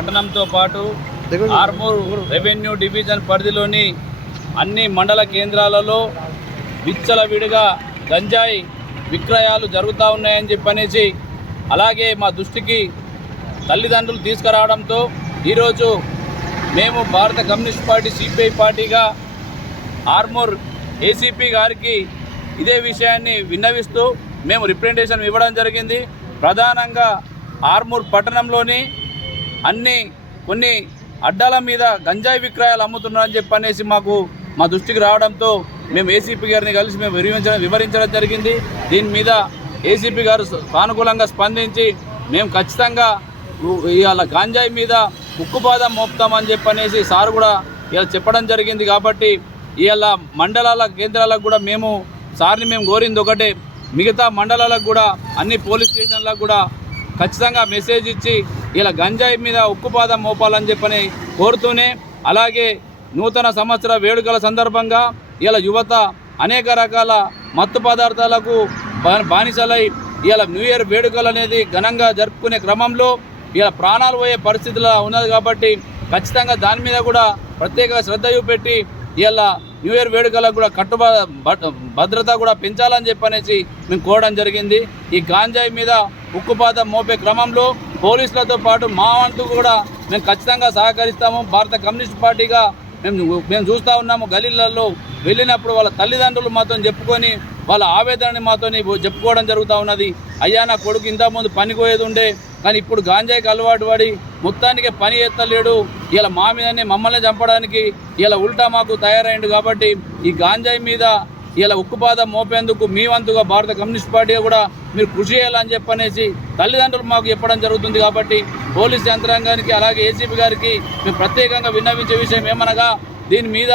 పట్టణంతో పాటు Armoor revenue division పరిధిలోని అన్ని మండల కేంద్రాలలో విచ్చలవిడిగా గంజాయి విక్రయాలు జరుగుతూ ఉన్నాయని చెప్పనేసి అలాగే మా దృష్టికి తల్లిదండ్రులు తీసుకురావడంతో ఈరోజు మేము భారత కమ్యూనిస్ట్ పార్టీ సిపిఐ పార్టీగా ఆర్మూర్ ఏసీపీ గారికి ఇదే విషయాన్ని విన్నవిస్తూ మేము రిప్రజెంటేషన్ ఇవ్వడం జరిగింది. ప్రధానంగా ఆర్మూర్ పట్టణంలోని కొన్ని అడ్డాల మీద గంజాయి విక్రయాలు అమ్ముతున్నారని చెప్పనేసి మా దృష్టికి రావడంతో మేము ఏసీపీ గారిని కలిసి మేము వివరించడం జరిగింది. దీని మీద ఏసీపీ గారు సానుకూలంగా స్పందించి మేము ఖచ్చితంగా ఇవాళ గంజాయి మీద ఉక్కుపాదం మోపుతామని చెప్పనేసి సార్ కూడా ఇలా చెప్పడం జరిగింది. కాబట్టి ఇవాళ మండలాల కేంద్రాలకు కూడా మేము కోరింది ఒకటే, మిగతా మండలాలకు కూడా అన్ని పోలీస్ స్టేషన్లకు కూడా ఖచ్చితంగా మెసేజ్ ఇచ్చి ఇలా గంజాయి మీద ఉక్కుపాదం మోపాలని చెప్పని కోరుతూనే, అలాగే నూతన సంవత్సర వేడుకల సందర్భంగా ఇలా యువత అనేక రకాల మత్తు పదార్థాలకు బానిసలై ఇలా న్యూ ఇయర్ వేడుకలు అనేది ఘనంగా జరుపుకునే క్రమంలో ఇలా ప్రాణాలు పోయే పరిస్థితులు ఉన్నది. కాబట్టి ఖచ్చితంగా దాని మీద కూడా ప్రత్యేక శ్రద్ధ చూపెట్టి ఇలా న్యూ ఇయర్ వేడుకలకు కూడా భద్రత కూడా పెంచాలని చెప్పనేసి మేము కోరడం జరిగింది. ఈ గాంజాయి మీద ఉక్కుపాదం మోపే క్రమంలో పోలీసులతో పాటు మా వంతు కూడా మేము ఖచ్చితంగా సహకరిస్తాము. భారత కమ్యూనిస్ట్ పార్టీగా మేము చూస్తూ ఉన్నాము. గలీలలో వెళ్ళినప్పుడు వాళ్ళ తల్లిదండ్రులు మాతో చెప్పుకొని వాళ్ళ ఆవేదనని మాతో చెప్పుకోవడం జరుగుతూ ఉన్నది. అయ్యా, నా కొడుకు ఇంతకుముందు పని పోయేది ఉండే, కానీ ఇప్పుడు గాంజాయికి అలవాటు పడి మొత్తానికి పని ఎత్తలేడు, ఇలా మా మీదనే మమ్మల్ని చంపడానికి ఇలా ఉల్టా మాకు తయారైండు. కాబట్టి ఈ గాంజాయి మీద ఇలా ఉక్కుపాదం మోపేందుకు మీ వంతుగా భారత కమ్యూనిస్ట్ పార్టీగా కూడా మీరు కృషి చేయాలని చెప్పనేసి తల్లిదండ్రులు మాకు చెప్పడం జరుగుతుంది. కాబట్టి పోలీస్ యంత్రాంగానికి అలాగే ఏసీపీ గారికి మేము ప్రత్యేకంగా విన్నవించే విషయం ఏమనగా, దీని మీద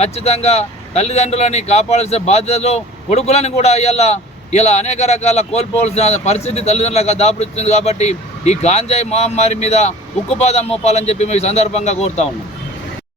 ఖచ్చితంగా తల్లిదండ్రులని కాపాడాల్సిన బాధ్యతలో కొడుకులను కూడా ఇలా అనేక రకాల కోల్పోవాల్సిన పరిస్థితి తల్లిదండ్రులకు దాపురిస్తుంది. కాబట్టి ఈ గాంజాయి మహమ్మారి మీద ఉక్కుపాదం మోపాలని చెప్పి మేము సందర్భంగా కోరుతా ఉన్నాం.